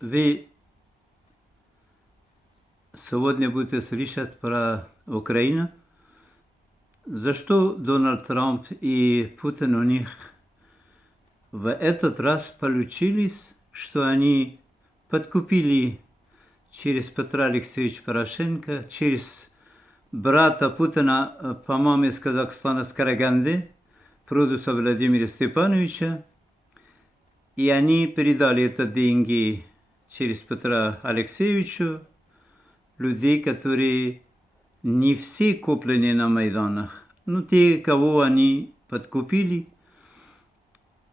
Вы сегодня будете слышать про Украину, за что Дональд Трамп и Путин у них в этот раз получились, что они подкупили через Петра Алексеевича Порошенко, через брата Путина по маме из Казахстана, с Караганды, Продуса Владимира Степановича, и они передали эти деньги через Петра Алексеевича, людей, которые не все куплены на Майданах, но те, кого они подкупили.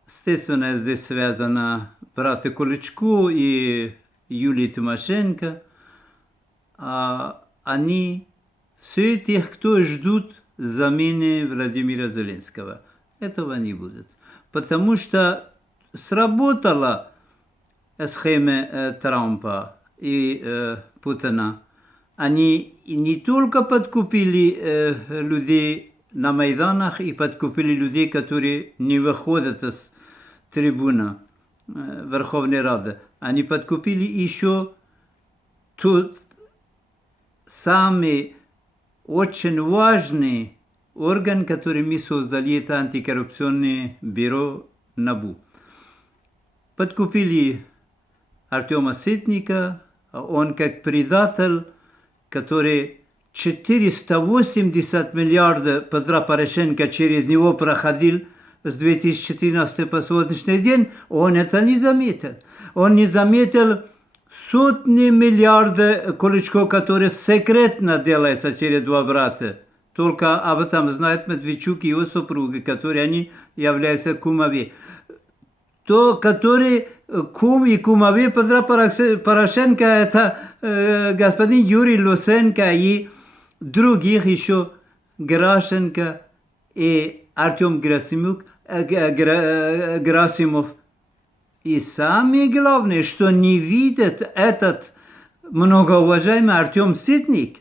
Естественно, здесь связано браты Куличко и Юлия Тимошенко. Они все тех, кто ждут замены Владимира Зеленского. Этого не будет. Потому что сработала схема Трампа и Путина. Они не только подкупили людей на Майданах и подкупили людей, которые не выходят из трибуны Верховной Рады. Они подкупили еще тот самый очень важный орган, который мы создали, это антикоррупционное бюро Набу. Подкупили Артема Ситника, он как предатель, который 480 миллиардов Петра Порошенко через него проходил с 2014 по сегодняшний день, он это не заметил. Он не заметил сотни миллиардов Куличко, которые секретно делаются через два брата. Только об этом знают Медведчук и его супруги, которые они являются кумами. То, который кум и кумові Петра Порошенко, это господин Юрий Луценко и других еще Гращенко и Артем Герасимов. И самое главное, что не видит этот многоуважаемый Артем Ситник,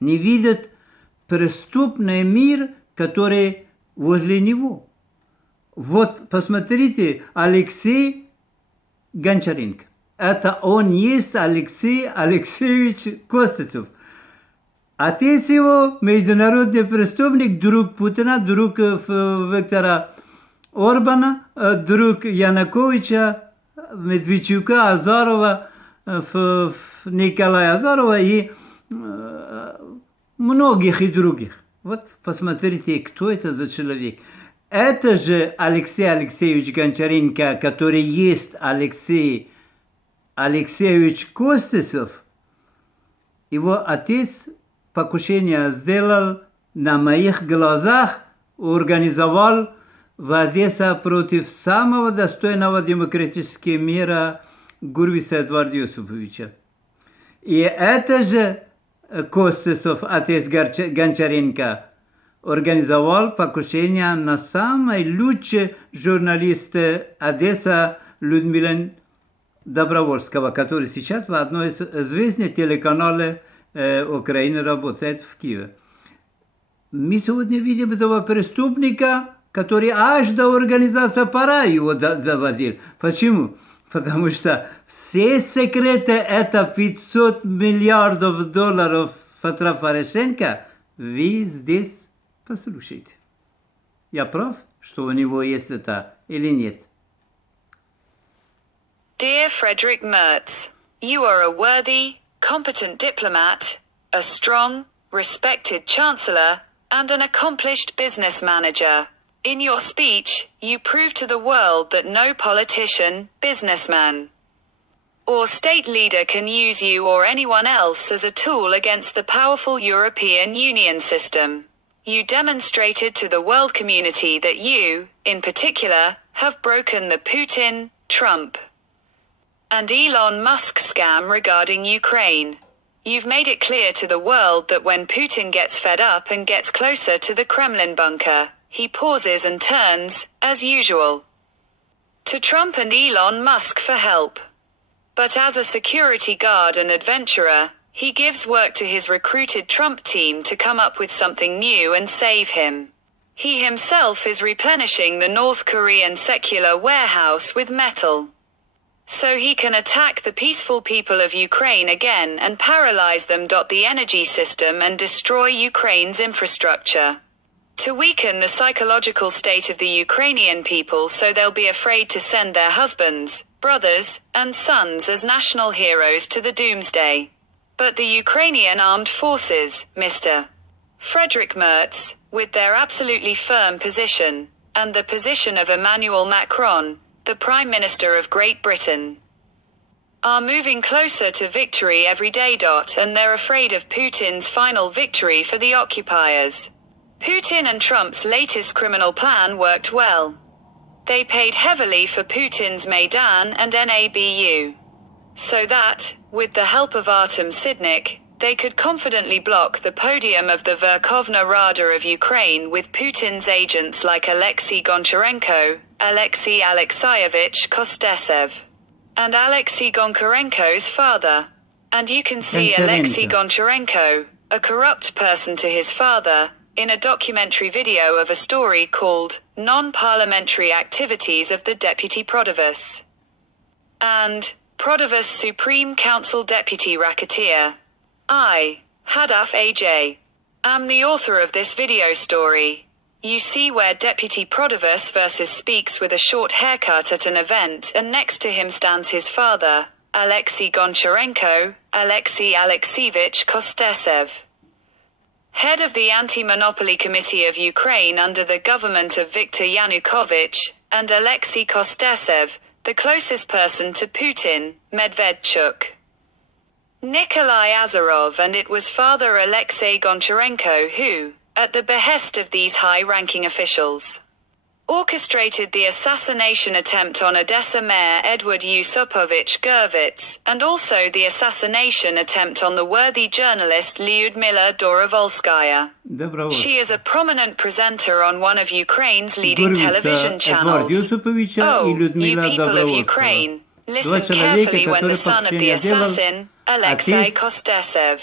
не видит преступный мир, который возле него. Вот, посмотрите, Алексей Гончаренко. Это он есть Алексей Алексеевич Костецов. Отец его международный преступник, друг Путина, друг Виктора Орбана, друг Януковича, Медведчука, Азарова, Николая Азарова и многих и других. Вот посмотрите, кто это за человек. Это же Алексей Алексеевич Гончаренко, который есть Алексей Алексеевич Костецов. Его отец покушение сделал на моих глазах, организовал в Одессе против самого достойного демократического мира Гурвиса Эдварда Юсуповича. И это же Костецов, отец Гончаренко, организовал покушение на самой лучшей журналисте Одесса Людмила Добровольского, который сейчас в одной из известных телеканалов Украины работает в Киеве. Мы сегодня видим этого преступника, который аж до организации пара его доводил. Почему? Потому что все секреты, это 500 миллиардов долларов Петра Порошенко, вы здесь послушайте. Я прав, что у него есть это или нет? Dear Frederick Merz, you are a worthy, competent diplomat, a strong, respected chancellor, and an accomplished business manager. In your speech, you proved to the world that no politician, businessman, or state leader can use you or anyone else as a tool against the powerful European Union system. You demonstrated to the world community that you, in particular, have broken the Putin, Trump, and Elon Musk scam regarding Ukraine. You've made it clear to the world that when Putin gets fed up and gets closer to the Kremlin bunker, he pauses and turns, as usual, to Trump and Elon Musk for help. But as a security guard and adventurer, he gives work to his recruited Trump team to come up with something new and save him. He himself is replenishing the North Korean secular warehouse with metal. so he can attack the peaceful people of Ukraine again and paralyze them. The energy system and destroy Ukraine's infrastructure. To weaken the psychological state of the Ukrainian people so they'll be afraid to send their husbands, brothers, and sons as national heroes to the doomsday. But the Ukrainian armed forces, Mr. Frederick Merz, with their absolutely firm position, and the position of Emmanuel Macron, the Prime Minister of Great Britain, are moving closer to victory every day. And they're afraid of Putin's final victory for the occupiers. Putin and Trump's latest criminal plan worked well. They paid heavily for Putin's Maidan and Nabu. So that, with the help of Artem Sidnik, they could confidently block the podium of the Verkhovna Rada of Ukraine with Putin's agents like Alexei Goncharenko, Alexei Alexeyevich Kostesev, and Alexei Goncharenko's father. And you can see Alexei Goncharenko, a corrupt person to his father, in a documentary video of a story called Non-Parliamentary Activities of the Deputy Prodovus and Prodovus Supreme Council Deputy Racketeer. I, Hadaf AJ, am the author of this video story. You see where Deputy Prodovus versus speaks with a short haircut at an event, and next to him stands his father, Alexei Goncharenko, Alexei Alexeyevich Kostesev, head of the Anti-Monopoly Committee of Ukraine under the government of Viktor Yanukovych, and Alexei Kostesev, the closest person to Putin, Medvedchuk, Nikolai Azarov, and it was Father Alexei Goncharenko who, at the behest of these high-ranking officials, orchestrated the assassination attempt on Odessa Mayor Edward Yusupovich Gurvitz, and also the assassination attempt on the worthy journalist Lyudmila Dorovolskaya. She is a prominent presenter on one of Ukraine's leading television channels. Oh, you people of Ukraine, listen carefully when the son of the assassin, Alexei Kostesev,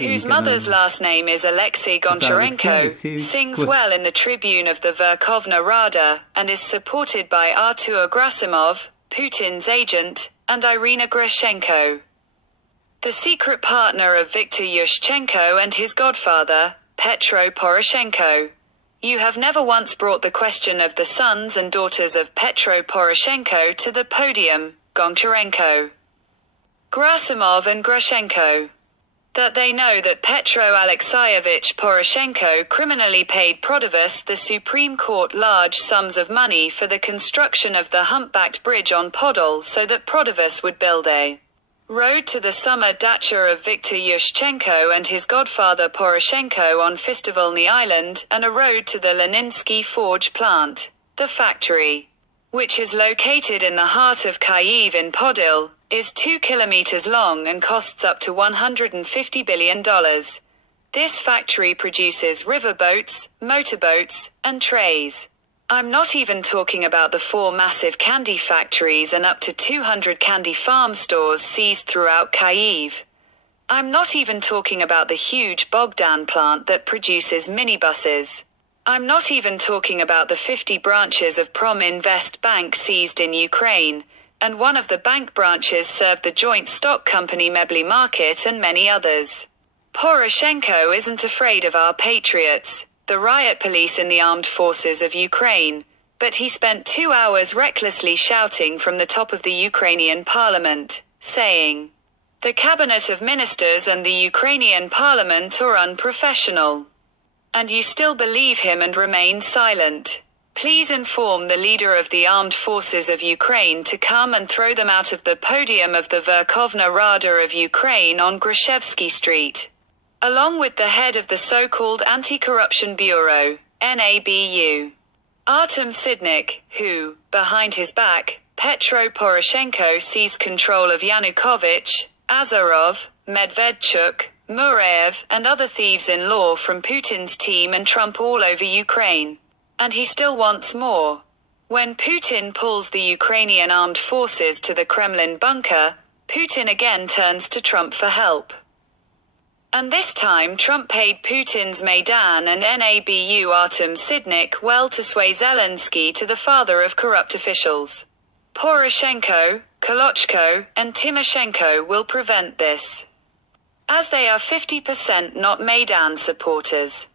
whose mother's last name is Alexei Goncharenko, sings well in the Tribune of the Verkhovna Rada, and is supported by Artur Gerasimov, Putin's agent, and Irina Grashenko, the secret partner of Viktor Yushchenko and his godfather, Petro Poroshenko. You have never once brought the question of the sons and daughters of Petro Poroshenko to the podium, Goncharenko, Gerasimov and Grashenko. That they know that Petro Alexeyevich Poroshenko criminally paid Prodovus, the Supreme Court, large sums of money for the construction of the humpbacked bridge on Podol so that Prodovus would build a road to the summer dacha of Viktor Yushchenko and his godfather Poroshenko on Festivalny Island, and a road to the Leninsky Forge plant, the factory, which is located in the heart of Kyiv in Podil, is 2 kilometers long and costs up to $150 billion. This factory produces riverboats, motorboats, and trays. I'm not even talking about the 4 massive candy factories and up to 200 candy farm stores seized throughout Kyiv. I'm not even talking about the huge Bogdan plant that produces minibuses. I'm not even talking about the 50 branches of Prom-Invest Bank seized in Ukraine, and one of the bank branches served the joint stock company Mebli Market and many others. Poroshenko isn't afraid of our patriots, the riot police in the armed forces of Ukraine, but he spent 2 hours recklessly shouting from the top of the Ukrainian parliament, saying, "The cabinet of ministers and the Ukrainian parliament are unprofessional." And you still believe him and remain silent. Please inform the leader of the armed forces of Ukraine to come and throw them out of the podium of the Verkhovna Rada of Ukraine on Grushevsky Street, along with the head of the so-called Anti-Corruption Bureau, NABU, Artem Sidnik, who, behind his back, Petro Poroshenko seized control of Yanukovych, Azarov, Medvedchuk, Muraev, and other thieves-in-law from Putin's team and Trump all over Ukraine. And he still wants more. When Putin pulls the Ukrainian armed forces to the Kremlin bunker, Putin again turns to Trump for help. And this time Trump paid Putin's Maidan and NABU Artem Sidnik well to sway Zelensky to the father of corrupt officials. Poroshenko, Kolochko, and Timoshenko will prevent this, as they are 50% not Maidan supporters.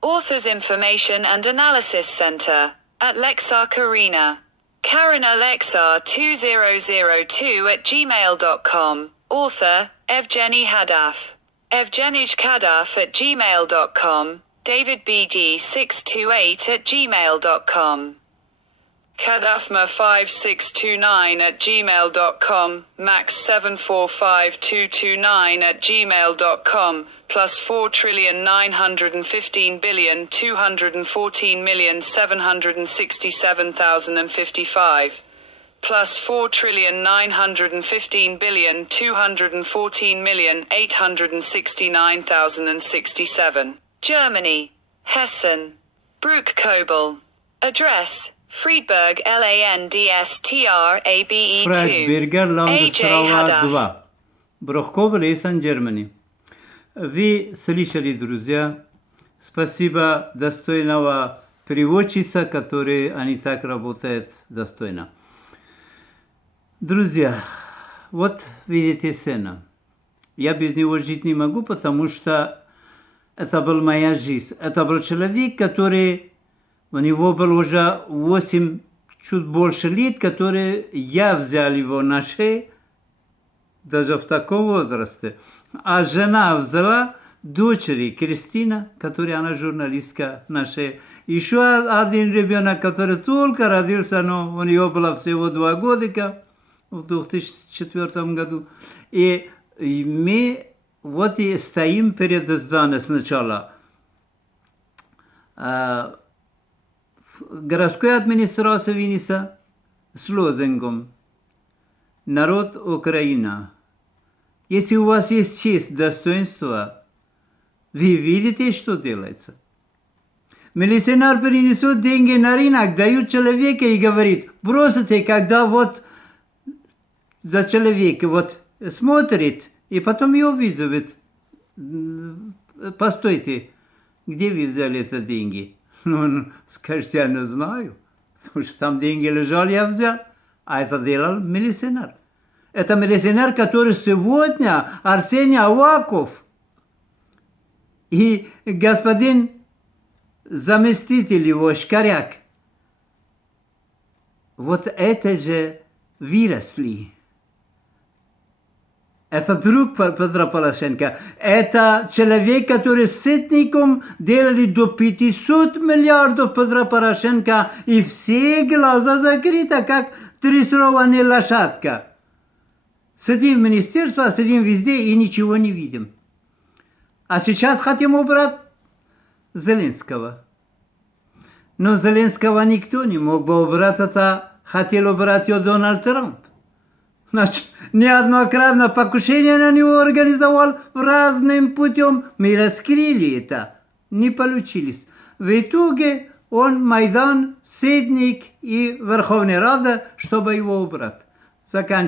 Authors Information and Analysis Center, at Lexar Karina. Karina Lexar 2002@gmail.com. Author, Evgeny Hadaf. Evgenij Kadaf@gmail.com. David BG 628@gmail.com. Kadafma5629@gmail.com, max745229@gmail.com, plus 4,915,214,767,055, plus 4,915,214,869,067. Germany. Hessen. Bruchkobel. Address: Friedberg Landstrabe 2. Фредбергер AJ Ландестрава Hadaf. 2. Брухкобель, Эссен, Германии. Вы слышали, друзья, спасибо достойного переводчица, который они так работают достойно. Друзья, вот видите сцена. Я без него жить не могу, потому что это была моя жизнь. Это был человек, который, у него было уже 8, чуть больше лет, который я взял его на шею, даже в таком возрасте. А жена взяла дочери Кристина, которая она журналистка наша. Еще один ребенок, который только родился, но у нее было всего 2 годика в 2004 году. И мы вот и стоим перед зданием сначала. Городская администрация Винниса с лозунгом «Народ Украина». Если у вас есть честь, достоинство, вы видите, что делается. Милиционер принесет деньги на рынок, дают человека и говорит: бросите, когда вот за человека вот смотрит, и потом его вызовет. Постойте, где вы взяли эти деньги? Ну, он скажет: я не знаю, потому что там деньги лежали, я взял. А это делал милиционер. Это милиционер, который сегодня Арсений Аваков и господин заместитель его, Шкаряк, вот это же выросли. Это друг Петра Порошенко. Это человек, который с сытником делали до 500 миллиардов Петра Порошенко, и все глаза закрыты, как дрессированная лошадка. Сидим в министерстве, сидим везде и ничего не видим. А сейчас хотим убрать Зеленского. Но Зеленского никто не мог бы убрать, это хотел убрать его Дональд Трамп. Значит, неоднократно покушение на него организовал разным путем. Мы раскрыли это. Не получилось. В итоге он Майдан, Сидник и Верховная Рада, чтобы его убрать. Заканчиваю.